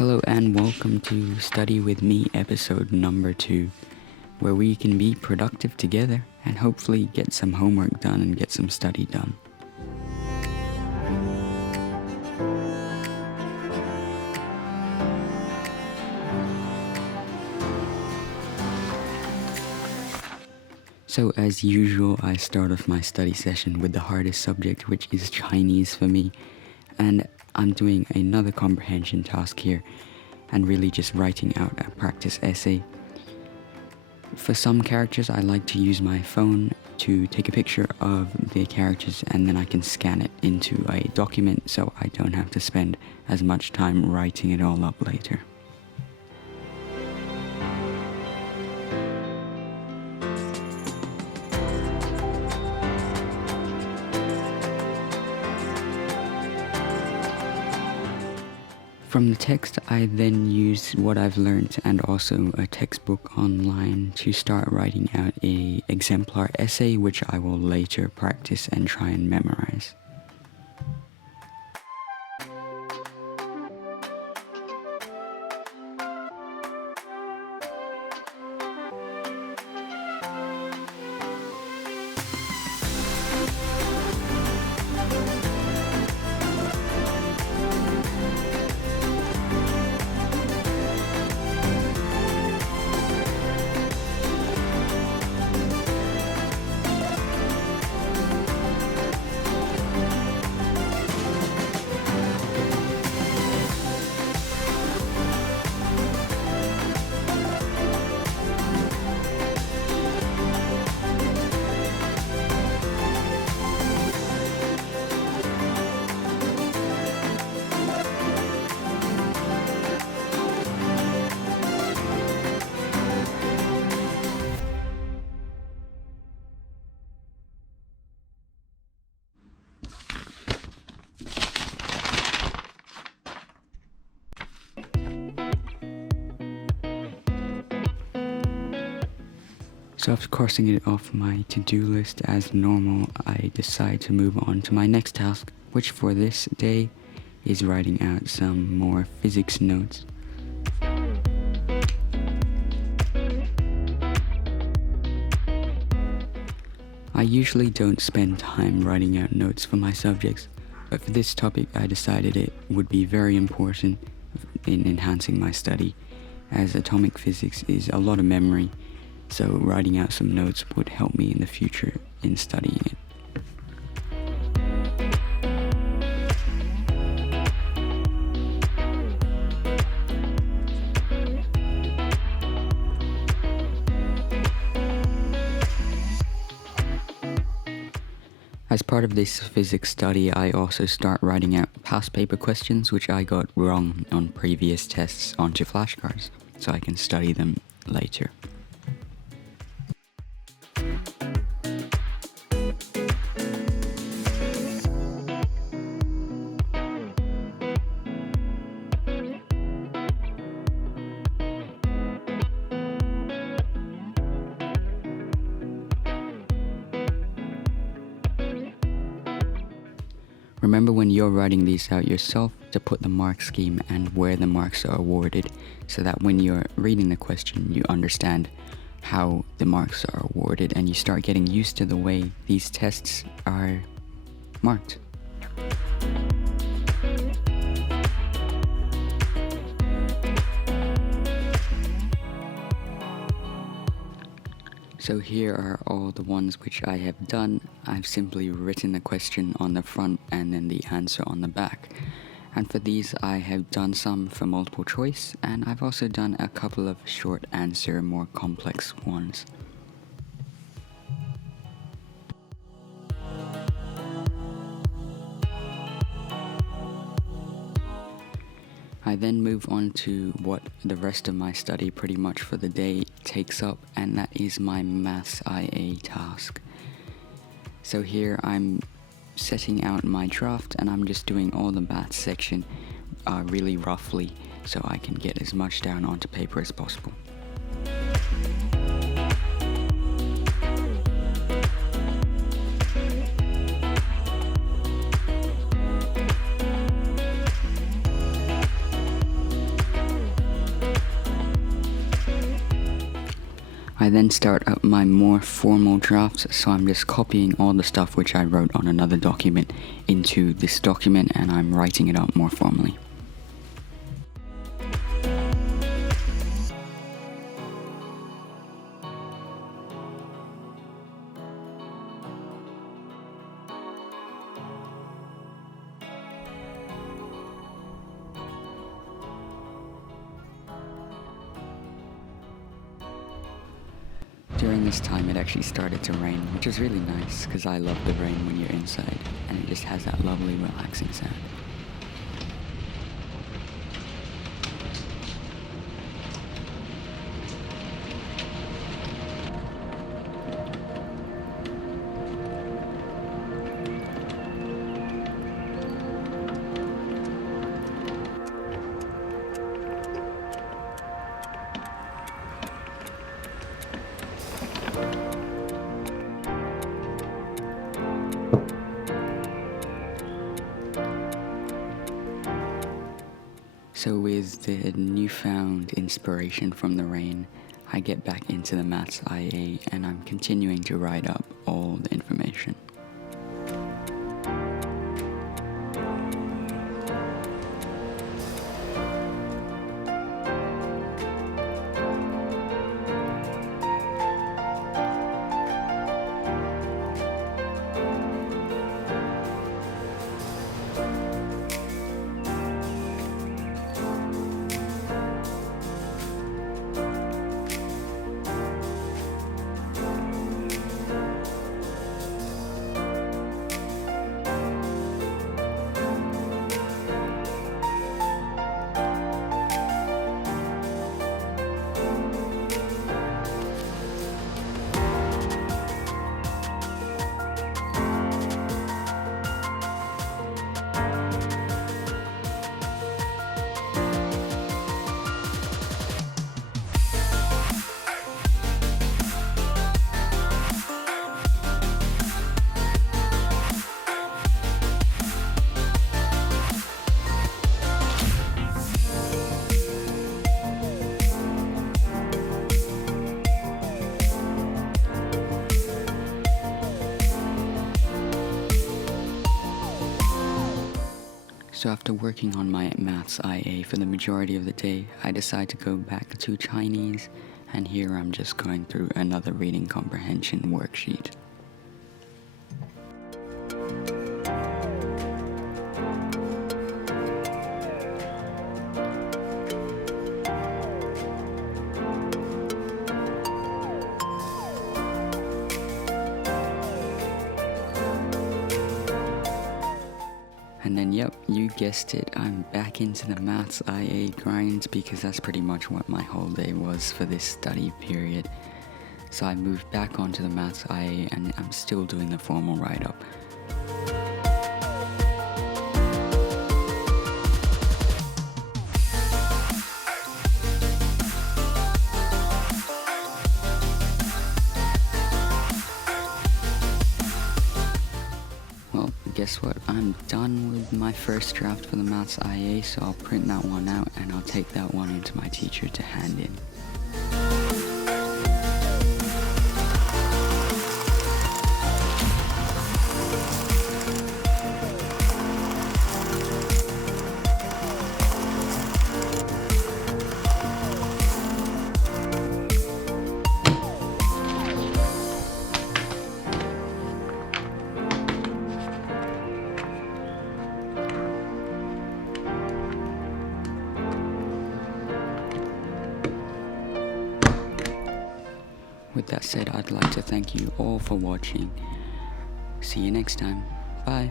Hello and welcome to Study With Me episode number 2, where we can be productive together and hopefully get some homework done and get some study done. So as usual, I start off my study session with the hardest subject, which is Chinese for me, and I'm doing another comprehension task here and really just writing out a practice essay. For some characters, I like to use my phone to take a picture of the characters and then I can scan it into a document so I don't have to spend as much time writing it all up later. From the text, I then use what I've learned and also a textbook online to start writing out an exemplar essay, which I will later practice and try and memorize. So after crossing it off my to-do list as normal, I decide to move on to my next task, which for this day is writing out some more physics notes. I usually don't spend time writing out notes for my subjects, but for this topic I decided it would be very important in enhancing my study, as atomic physics is a lot of memory. So writing out some notes would help me in the future in studying it. As part of this physics study, I also start writing out past paper questions which I got wrong on previous tests onto flashcards, so I can study them later. Remember when you're writing these out yourself to put the mark scheme and where the marks are awarded, so that when you're reading the question you understand how the marks are awarded and you start getting used to the way these tests are marked. So here are all the ones which I have done. I've simply written the question on the front and then the answer on the back. And for these I have done some for multiple choice, and I've also done a couple of short answer, more complex ones. I then move on to what the rest of my study pretty much for the day takes up, and that is my Maths IA task. So here I'm setting out my draft and I'm just doing all the maths section really roughly so I can get as much down onto paper as possible. then start up my more formal drafts, so I'm just copying all the stuff which I wrote on another document into this document, and I'm writing it out more formally. During this time it actually started to rain, which was really nice because I love the rain when you're inside, and it just has that lovely relaxing sound. So with the newfound inspiration from the rain, I get back into the Maths IA and I'm continuing to write up all the information. So after working on my Maths IA for the majority of the day, I decide to go back to Chinese, and here I'm just going through another reading comprehension worksheet. And then yep, you guessed it, I'm back into the Maths IA grind because that's pretty much what my whole day was for this study period. So I moved back onto the Maths IA and I'm still doing the formal write-up. Well, guess what? I'm done with my first draft for the Maths IA, so I'll print that one out and I'll take that one into my teacher to hand in. With that said, I'd like to thank you all for watching. See you next time. Bye.